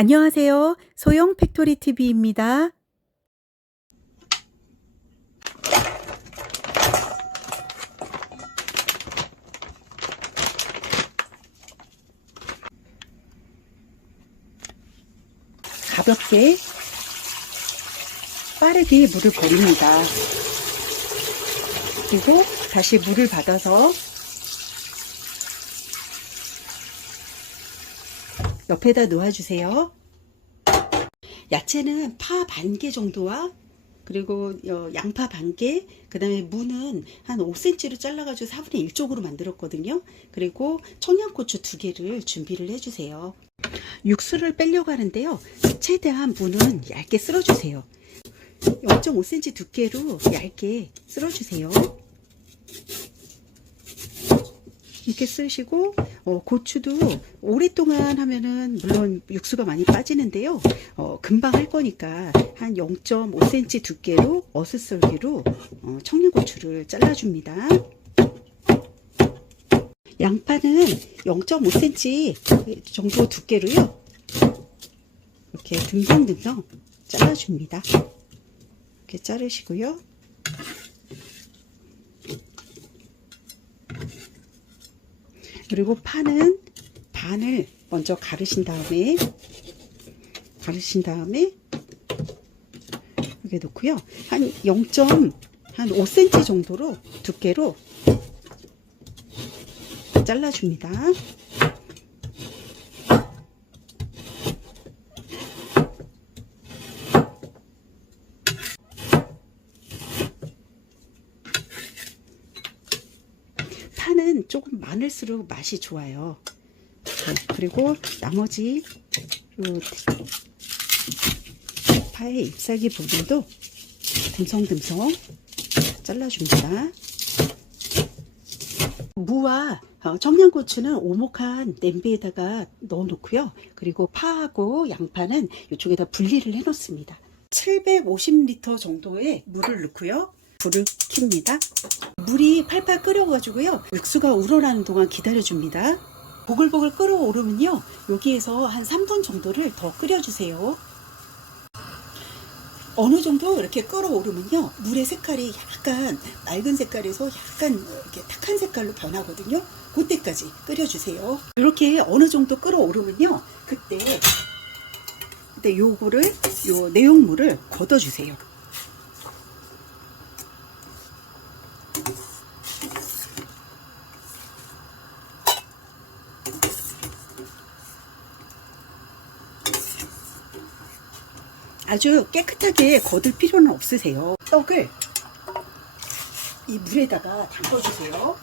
안녕하세요. 소영 팩토리 TV입니다. 가볍게 빠르게 물을 버립니다. 그리고 다시 물을 받아서 옆에다 놓아주세요. 야채는 파 반 개 정도와 그리고 양파 반 개, 그 다음에 무는 한 5cm로 잘라가지고 4분의 1 쪽으로 만들었거든요. 그리고 청양고추 2개를 준비를 해주세요. 육수를 빼려고 하는데요. 최대한 무는 얇게 쓸어주세요. 0.5cm 두께로 얇게 쓸어주세요. 이렇게 쓰시고 고추도 오랫동안 하면은 물론 육수가 많이 빠지는데요. 금방 할 거니까 한 0.5cm 두께로 어슷썰기로 청양고추를 잘라줍니다. 양파는 0.5cm 정도 두께로요. 이렇게 듬성듬성 잘라줍니다. 이렇게 자르시고요. 그리고 파는 반을 먼저 가르신 다음에 이렇게 놓고요. 한 0.5cm 정도로 두께로 잘라줍니다. 파는 조금 많을수록 맛이 좋아요. 그리고 나머지 파의 잎사귀 부분도 듬성듬성 잘라줍니다. 무와 청양고추는 오목한 냄비에다가 넣어 놓고요. 그리고 파하고 양파는 이쪽에다 분리를 해 놓습니다. 750L 정도의 물을 넣고요. 불을 킵니다. 물이 팔팔 끓여가지고요. 육수가 우러나는 동안 기다려줍니다. 보글보글 끓어오르면요. 여기에서 한 3분 정도를 더 끓여주세요. 어느 정도 이렇게 끓어오르면요. 물의 색깔이 약간 맑은 색깔에서 약간 이렇게 탁한 색깔로 변하거든요. 그때까지 끓여주세요. 이렇게 어느 정도 끓어오르면요. 그때 요거를 요 내용물을 걷어주세요. 아주 깨끗하게 거들 필요는 없으세요. 떡을 이 물에다가 담궈주세요.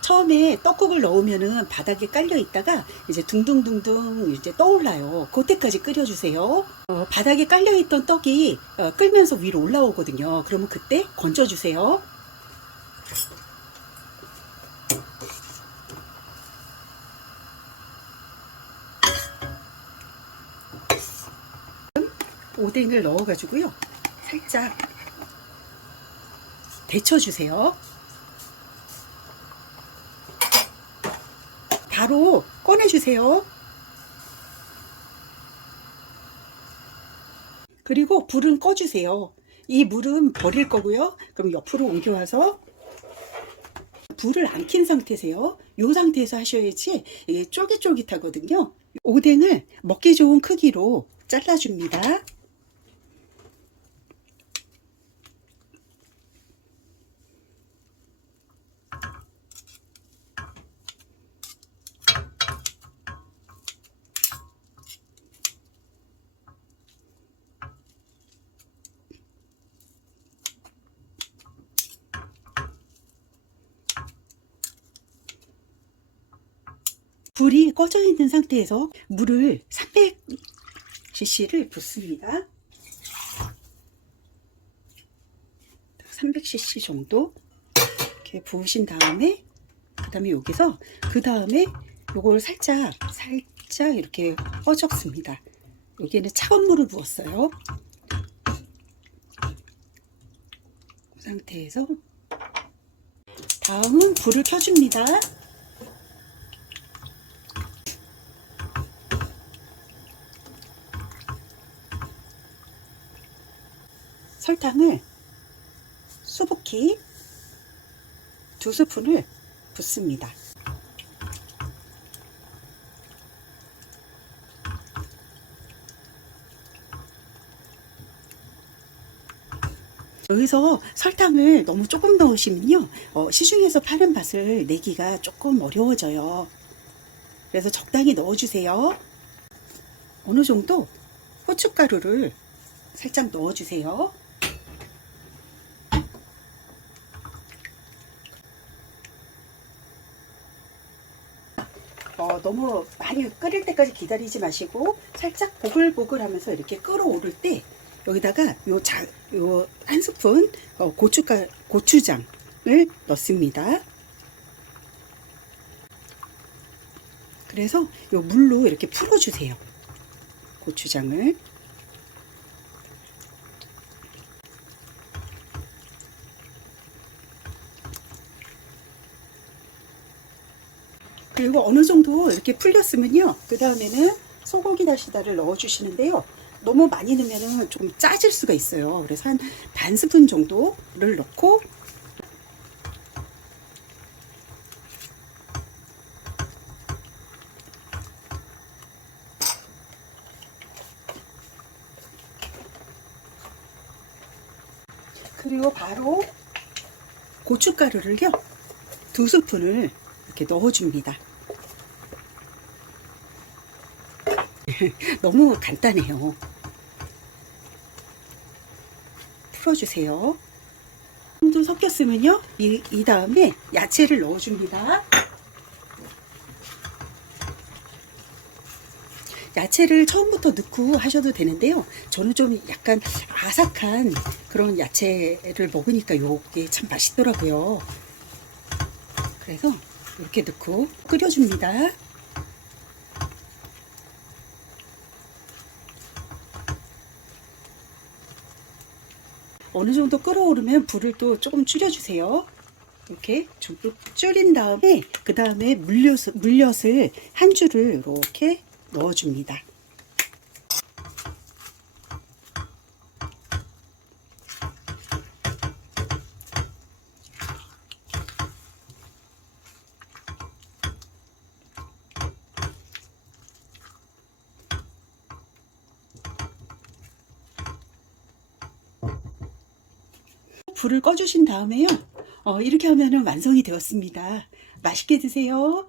처음에 떡국을 넣으면은 바닥에 깔려 있다가 이제 둥둥둥둥 이제 떠올라요. 그때까지 끓여주세요. 바닥에 깔려 있던 떡이 끓면서 위로 올라오거든요. 그러면 그때 건져주세요. 오뎅을 넣어가지고요. 살짝 데쳐주세요. 바로 꺼내주세요. 그리고 불은 꺼주세요. 이 물은 버릴 거고요. 그럼 옆으로 옮겨와서 불을 안 킨 상태세요. 이 상태에서 하셔야지 이게 쫄깃쫄깃하거든요. 오뎅을 먹기 좋은 크기로 잘라줍니다. 불이 꺼져 있는 상태에서 물을 300cc를 붓습니다. 300cc 정도 이렇게 부으신 다음에 여기서 요걸 살짝 이렇게 꺼적습니다. 여기에는 차가운 물을 부었어요. 그 상태에서 다음은 불을 켜줍니다. 설탕을 수북히 2스푼을 붓습니다. 여기서 설탕을 너무 조금 넣으시면요, 시중에서 파는 맛을 내기가 조금 어려워져요. 그래서 적당히 넣어주세요. 어느 정도 고춧가루를 살짝 넣어주세요. 너무 많이 끓일 때까지 기다리지 마시고 살짝 보글보글 하면서 이렇게 끓어오를 때 여기다가 요 한 스푼 고추장을 넣습니다. 그래서 요 물로 이렇게 풀어주세요. 고추장을. 그리고 어느 정도 이렇게 풀렸으면요, 그 다음에는 소고기 다시다를 넣어 주시는데요, 너무 많이 넣으면 좀 짜질 수가 있어요. 그래서 한 반 스푼 정도를 넣고, 그리고 바로 고춧가루를요 2스푼을 이렇게 넣어줍니다. 너무 간단해요. 풀어주세요. 좀 섞였으면요, 이 다음에 야채를 넣어줍니다. 야채를 처음부터 넣고 하셔도 되는데요, 저는 좀 약간 아삭한 그런 야채를 먹으니까 요게 참 맛있더라고요. 그래서 이렇게 넣고 끓여줍니다. 어느 정도 끓어오르면 불을 또 조금 줄여주세요. 이렇게 좀 줄인 다음에 그 다음에 물엿을 한 줄을 이렇게 넣어줍니다. 불을 꺼주신 다음에요, 이렇게 하면 완성이 되었습니다. 맛있게 드세요.